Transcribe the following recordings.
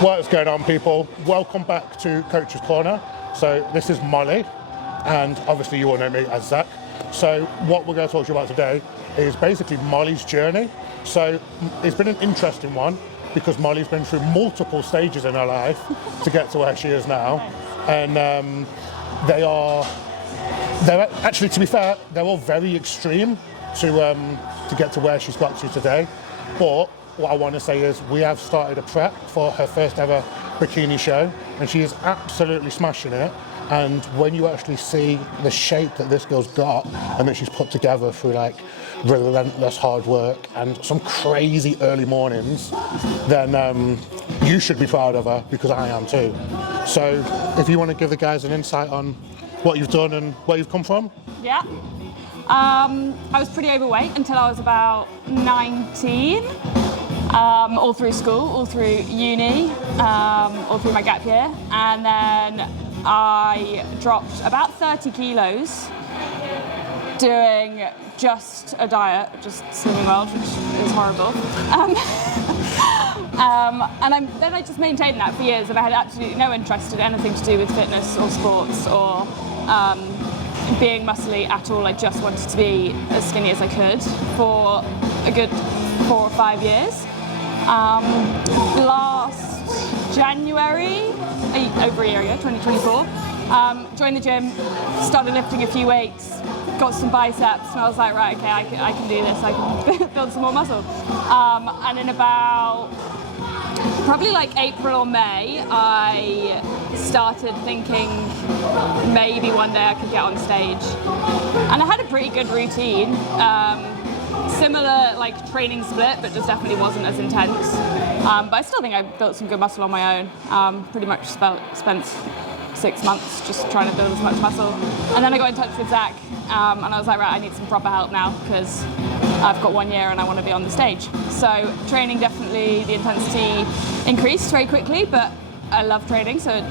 What's going on, people? Welcome back to Coach's Corner. So this is Molly, and obviously you all know me as Zach. So what we're going to talk to you about today is basically Molly's journey. So it's been an interesting one because Molly's been through multiple stages in her life to get to where she is now. And they're actually, to be fair, they're all very extreme to get to where she's got to today. But what I want to say is we have started a prep for her first ever bikini show, and she is absolutely smashing it. And when you actually see the shape that this girl's got and that she's put together through like relentless hard work and some crazy early mornings, then you should be proud of her, because I am too. So if you want to give the guys an insight on what you've done and where you've come from. Yeah. I was pretty overweight until I was about 19. All through school, all through uni, all through my gap year, and then I dropped about 30 kilos doing just a diet, just Slimming World, which is horrible. Then I just maintained that for years, and I had absolutely no interest in anything to do with fitness or sports or being muscly at all. I just wanted to be as skinny as I could for a good 4 or 5 years. Last January, over a year ago, 2024, joined the gym, started lifting a few weights, got some biceps, and I was like, right, okay, I can do this, I can build some more muscle. And in about probably like April or May, I started thinking maybe one day I could get on stage. And I had a pretty good routine. Similar like training split, but just definitely wasn't as intense. But I still think I built some good muscle on my own. Pretty much spent 6 months just trying to build as much muscle. And then I got in touch with Zach, and I was like, right, I need some proper help now because I've got 1 year and I want to be on the stage. So training, definitely the intensity increased very quickly, but I love training, so it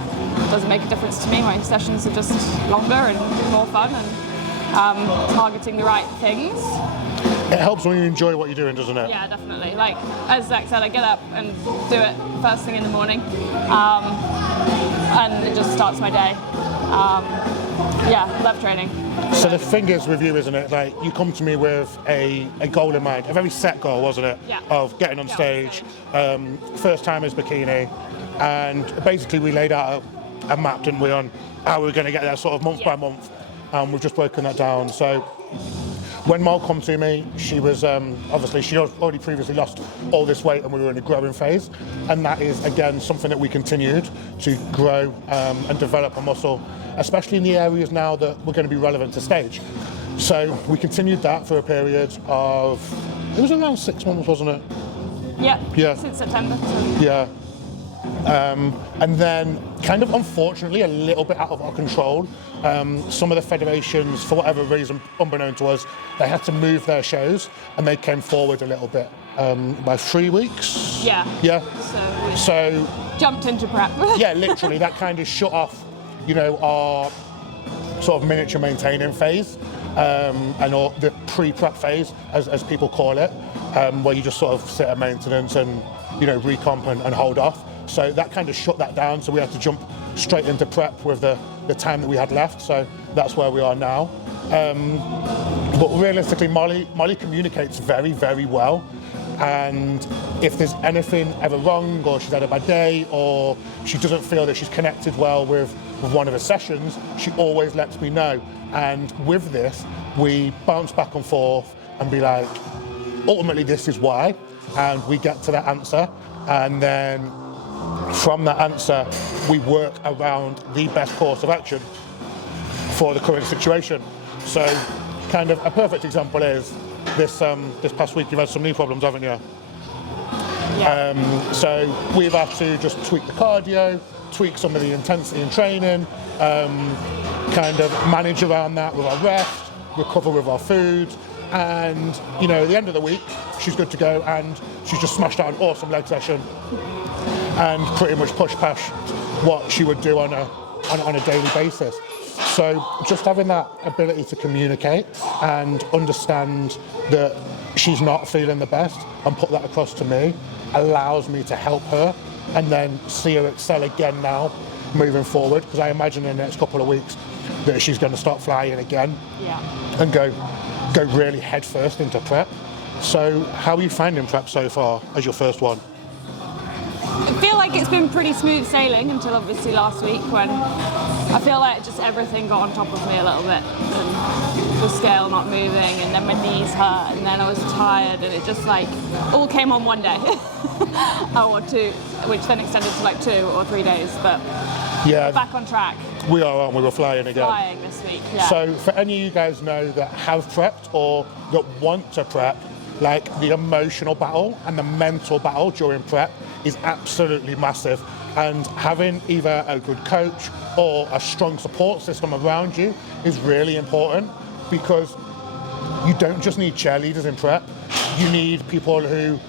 doesn't make a difference to me. My sessions are just longer and more fun and targeting the right things. It helps when you enjoy what you're doing, doesn't it? Yeah, definitely. Like, as Zach said, I get up and do it first thing in the morning, and it just starts my day. Yeah, love training. So the thing is with you, isn't it, like you come to me with a goal in mind, a very set goal, wasn't it? Yeah. Of getting on stage, first time as bikini, and basically we laid out a map, didn't we, on how we were going to get there sort of month by month, and we've just broken that down. So when Mol come to me, she was obviously she already previously lost all this weight, and we were in a growing phase, and that is again something that we continued to grow and develop a muscle, especially in the areas now that we're going to be relevant to stage. So we continued that for a period of, it was around 6 months, wasn't it? Yeah. Since September. So. Yeah. And then, kind of unfortunately, a little bit out of our control, some of the federations, for whatever reason, unbeknown to us, they had to move their shows, and they came forward a little bit by 3 weeks. Yeah. Yeah. So jumped into prep. Yeah, literally, that kind of shut off, our sort of miniature maintaining phase, and or the pre-prep phase, as people call it, where you just sort of sit at maintenance and recomp and hold off. So that kind of shut that down, so we had to jump straight into prep with the time that we had left, so that's where we are now. But realistically, Molly communicates very, very well, and if there's anything ever wrong, or she's had a bad day, or she doesn't feel that she's connected well with one of the sessions, she always lets me know. And with this, we bounce back and forth and be like, ultimately this is why, and we get to that answer, and then from that answer, we work around the best course of action for the current situation. So, kind of a perfect example is this past week you've had some knee problems, haven't you? Yeah. So we've had to just tweak the cardio, tweak some of the intensity in training, kind of manage around that with our rest, recover with our food, and at the end of the week, she's good to go, and she's just smashed out an awesome leg session and pretty much pushed past what she would do on a daily basis. So just having that ability to communicate and understand that she's not feeling the best and put that across to me allows me to help her and then see her excel again now, moving forward, because I imagine in the next couple of weeks that she's going to start flying again and go really headfirst into prep. So how are you finding prep so far as your first one? I feel like it's been pretty smooth sailing until obviously last week, when I feel like just everything got on top of me a little bit, and the scale not moving, and then my knees hurt, and then I was tired, and it just like all came on one day or two, which then extended to like 2 or 3 days, but Yeah, back on track. we are, aren't we? We're flying again. Flying this week, yeah. So for any of you guys know that have prepped or that want to prep, like the emotional battle and the mental battle during prep is absolutely massive. And having either a good coach or a strong support system around you is really important, because you don't just need cheerleaders in prep. You need people who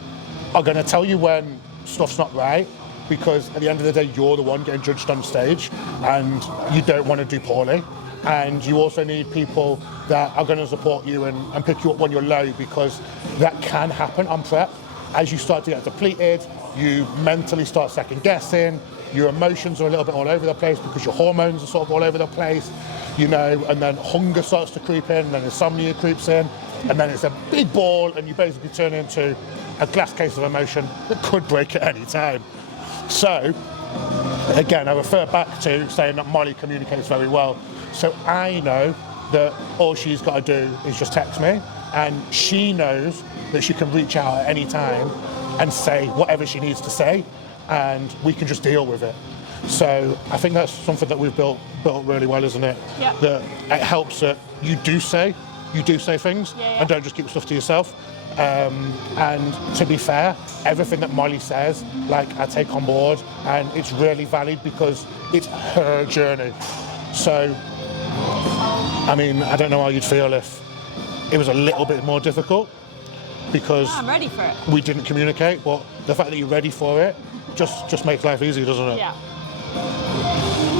are going to tell you when stuff's not right, because at the end of the day, you're the one getting judged on stage and you don't want to do poorly. And you also need people that are going to support you and pick you up when you're low, because that can happen on prep. As you start to get depleted, you mentally start second guessing, your emotions are a little bit all over the place because your hormones are sort of all over the place, you know, and then hunger starts to creep in, and then insomnia creeps in, and then it's a big ball, and you basically turn into a glass case of emotion that could break at any time. So, again, I refer back to saying that Molly communicates very well. So I know that all she's got to do is just text me, and she knows that she can reach out at any time and say whatever she needs to say, and we can just deal with it. So I think that's something that we've built really well, isn't it? Yeah. That it helps that you do say things, and don't just keep stuff to yourself. And to be fair, everything that Molly says, like, I take on board, and it's really valid because it's her journey. So, I mean, I don't know how you'd feel if it was a little bit more difficult, because I'm ready for it. we didn't communicate, but the fact that you're ready for it just makes life easier, doesn't it? Yeah.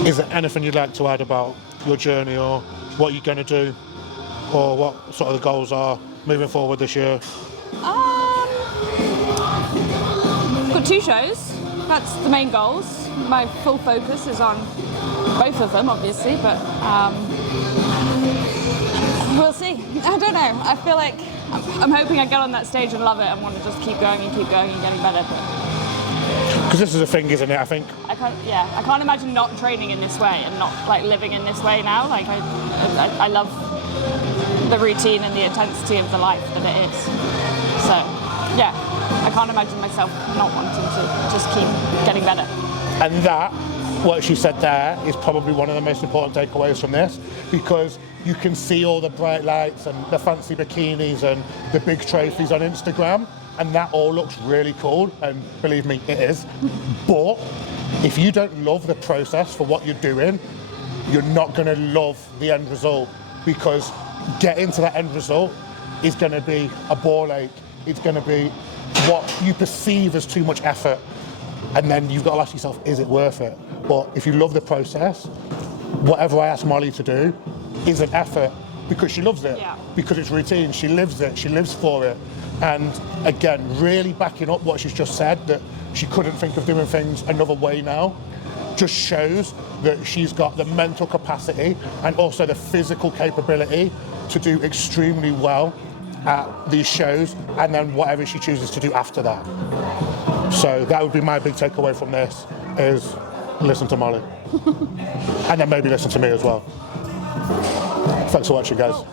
Is there anything you'd like to add about your journey, or what you're going to do, or what sort of the goals are moving forward this year? Got 2 shows. That's the main goals. My full focus is on both of them, obviously, but we'll see. I don't know. I feel like I'm hoping I get on that stage and love it and want to just keep going and getting better. Because this is a thing, isn't it? I think I can't imagine not training in this way and not like living in this way now. Like I love the routine and the intensity of the life that it is. So yeah, I can't imagine myself not wanting to just keep getting better. And that, what she said there, is probably one of the most important takeaways from this, because you can see all the bright lights and the fancy bikinis and the big trophies on Instagram, and that all looks really cool, and believe me, it is. But if you don't love the process for what you're doing, you're not going to love the end result, because getting to that end result is going to be a ball ache. It's going to be what you perceive as too much effort, and then you've got to ask yourself, is it worth it? But if you love the process, whatever I ask Molly to do is an effort, because she loves it, because it's routine. She lives it, she lives for it. And again, really backing up what she's just said, that she couldn't think of doing things another way now, just shows that she's got the mental capacity and also the physical capability to do extremely well at these shows, and then whatever she chooses to do after that. So that would be my big takeaway from this, is listen to Molly. And then maybe listen to me as well. Thanks for watching, guys.